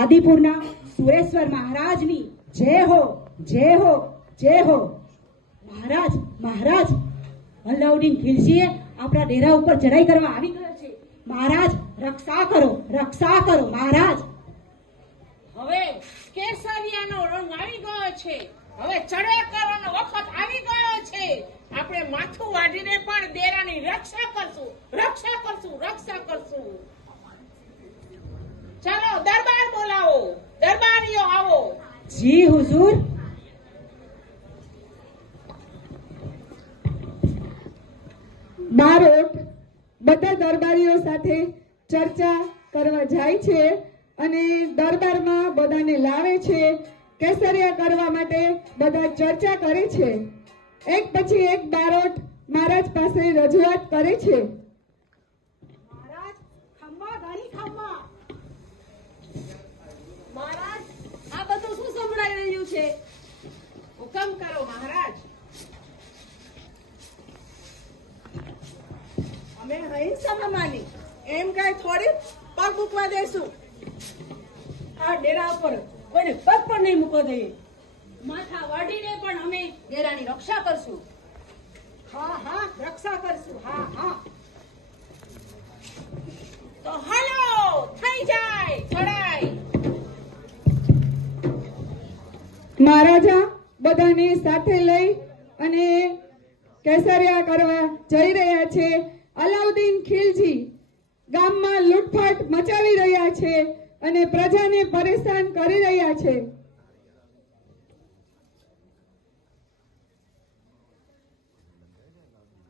આદિપુરના સુરેશ્વર મહારાજની જય હો જય હો જય હો। મહારાજ મહારાજ અલાઉદ્દીન ખિલજીએ આપણા ડેરા ઉપર ચડાઈ કરવા આવી ગયો છે। મહારાજ રક્ષા કરો મહારાજ। હવે કેસરિયાનો રંગ આવી ગયો છે, હવે ચડાઈ કરવાનો વખત આવી ગયો છે। આપણે માથું વાઢીને પણ ડેરાની રક્ષા કરશું। ચાલો દરબાર બોલાવો, દરબારીઓ આવો। જી હુજુર। બારોટ બધા દરબારીઓ સાથે ચર્ચા કરવા જાય છે અને દરબારમાં બધાને લાવે છે। કેસરિયા કરવા માટે બધા ચર્ચા કરે છે। એક પછી એક બારોટ મહારાજ પાસે રજૂઆત કરે છે। મહારાજ ખમ્મા ઘણી ખમ્મા। મહારાજ આ બધું શું સંભળાઈ રહ્યું છે? હુકમ કરો મહારાજ। અમે અહિંસામાં માની એમ કઈ થોડી પગ મૂકવા દેશું। આ ડેરા ઉપર કોઈને પગ પણ નહીં મૂકવા દઈએ। માથા વાઢીને પણ અમે ડેરાની રક્ષા કરશું। હા હા રક્ષા કરશું। હા હા તો હાલો થઈ જાય ચડાઈ। મહારાજા બધાને સાથે લઈ અને કેસરિયા કરવા જઈ રહ્યા છે। અલાઉદ્દીન ખિલજી ગામમાં લૂંટફાટ મચાવી રહ્યા છે અને પ્રજાને પરેશાન કરી રહ્યા છે।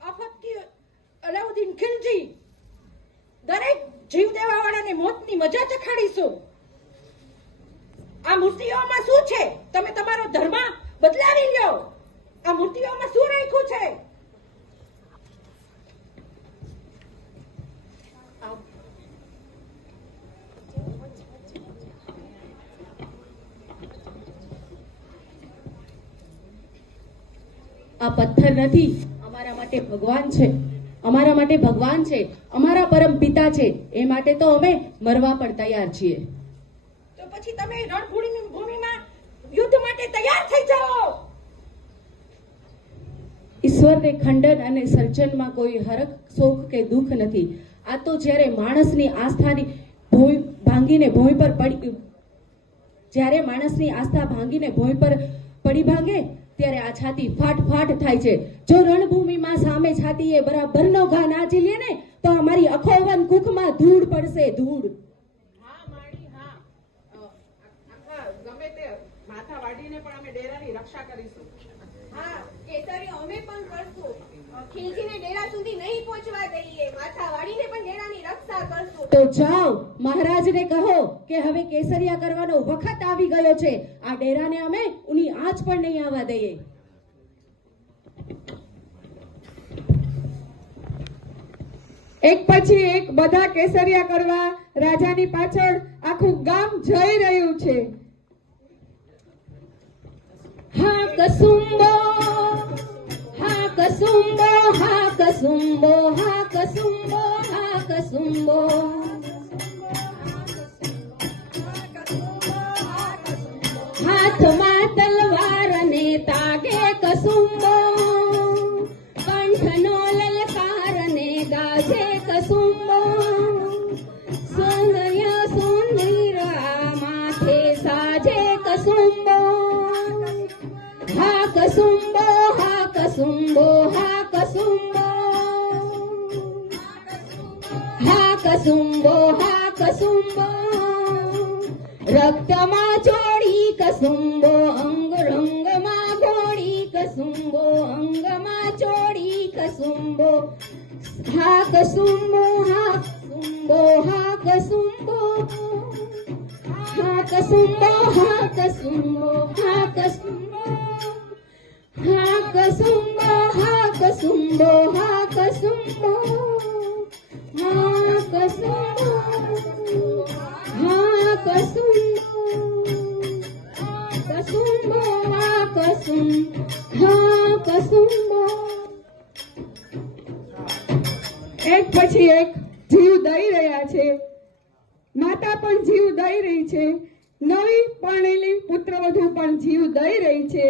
આફતકી અલાઉદ્દીન ખિલજી દરેક જીવ દેવા વાળાને મોતની મજા ચખાડીશું। આ મૂર્તિઓમાં શું છે? તમે તમારો ધર્મ બદલાવી લ્યો। આ મૂર્તિઓમાં શું રાખ્યું છે? આ પથ્થર નથી, અમારા માટે ભગવાન છે। અમારા પરમ પિતા છે। એ માટે તો અમે મરવા પણ તૈયાર છીએ। તો પછી તમે રણભૂમિમાં યુદ્ધ માટે તૈયાર થઈ જાઓ। ઈશ્વરને ખંડન અને સર્જનમાં કોઈ હરખ શોક કે દુઃખ નથી। આ તો જ્યારે માણસની આસ્થાની ભૂમિ ભાંગીને ભૂમિ પર પડી ભાંગે ત્યારે આ છાતી ફાટ ફાટ થાય છે। જો રણભૂમિમાં સામે છાતીએ બરાબરનો ઘા ના ઝીલીએ ને તો અમારી અખોવન કુખમાં ધૂળ પડશે, ધૂળ। હા માળી હા, આખા ગમે તે માથા વાઢીને પણ અમે ડેરાની રક્ષા કરીશું। હા કેસરી અમે પણ કરશું। ખીલજીને ડેરા સુધી નહીં પહોંચવા દઈએ। માથા વાળીને પણ ડેરાની રક્ષા કરશું। તો જાઓ મહારાજને કહો કે હવે કેસરિયા કરવાનો વખત આવી ગયો છે। આ ડેરાને અમે ઉની આંચ પણ નહીં આવવા દઈએ। એક પછી એક બધા કેસરિયા કરવા રાજાની પાછળ આખું ગામ જઈ રહ્યું છે। હા કસુંબો, હા કસુંબો, હા કસુંબો, હા કસુંબો, હા કસુંબો। હાથમાં તલવાર ને તાગે કસુંબો, કંઠનો લલકાર ને ગાજે કસુંબો। સુંદર્ય સુંદર માથે સાજે કસુંબો। હા કસુંબો, હા કસુંબો, હા કસુંબો, હા કસુંબો, હા કસુંબો। રક્તમાં ચોળી કસુંબો, અંગ રંગમાં ઘોડી કસુંબો, અંગમાં ચોળી કસુંબો। હા કસુંબો, હા કસુંબો, હા કસુંબો, હા કસુંબો, હા કસુંબો, હા કસુંબો, હા કસુંબો, હા કસુંબો, હા કસુંબો, હા કસુંબો, હા કસુંબો, કસુંબો, હા કસુંબો, હા કસુંબો। એક પછી એક જીવ દઈ રહ્યા છે। માતા પણ જીવ દઈ રહી છે। નવી પરણેલી પુત્રવધુ પણ જીવ દઈ રહી છે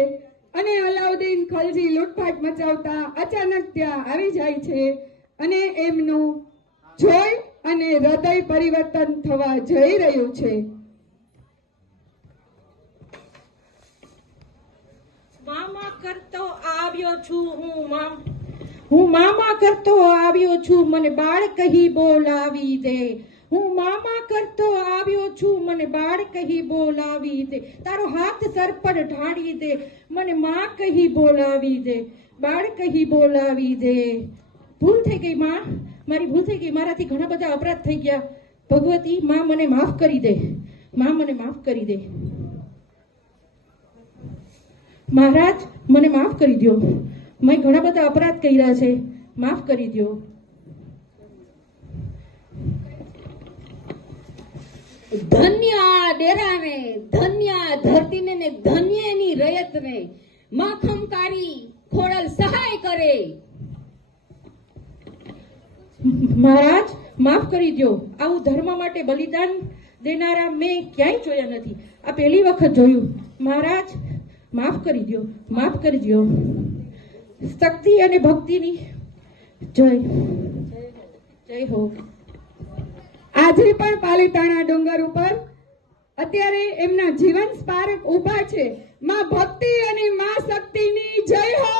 અને અલાઉદ્દીન ખલજી લૂંટફાટ મચાવતા અચાનક ત્યાં આવી જાય છે અને એમનું જોઈ અને હૃદય પરિવર્તન થવા જઈ રહ્યું છે. મામા કરતો આવ્યો છું હું મામા કરતો આવ્યો છું મને બાળ કહી બોલાવી દે. હું મામા કરતો આવ્યો છું મને બાળ કહી બોલાવી દે. તારો હાથ સર પર ઢાળી દે મને માં કહી બોલાવી દે. બાળ કહી બોલાવી દે. ભૂલ થઈ ગઈ માં, મારી ભૂલ થઈ ગઈ. મારાથી ઘણા બધા અપરાધ થઈ ગયા. ભગવતી માં મને માફ કરી દે. માં મને માફ કરી દે. મહારાજ મને માફ કરી દો. મેં ઘણા બધા અપરાધ કર્યા છે, માફ કરી દો. ધન્ય આ ડેરાને, ધન્ય આ ધરતીને ને ધન્ય એની રયતને. માખમકારી ખોડલ સહાય કરે. મહારાજ માફ કરી દો. આવું ધર્મ માટે બલિદાન દેનારા મેં ક્યાંય જોયા નથી. આ પહેલી વખત જોયું. મહારાજ માફ કરી દો, માફ કરી દો. શક્તિ અને ભક્તિની જય જય હો. આજે પણ પાલીતાણા ડુંગર ઉપર અત્યારે એમના જીવન સ્મારક ઊભા છે. માં ભક્તિ અને માં શક્તિની જય હો,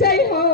જય હો.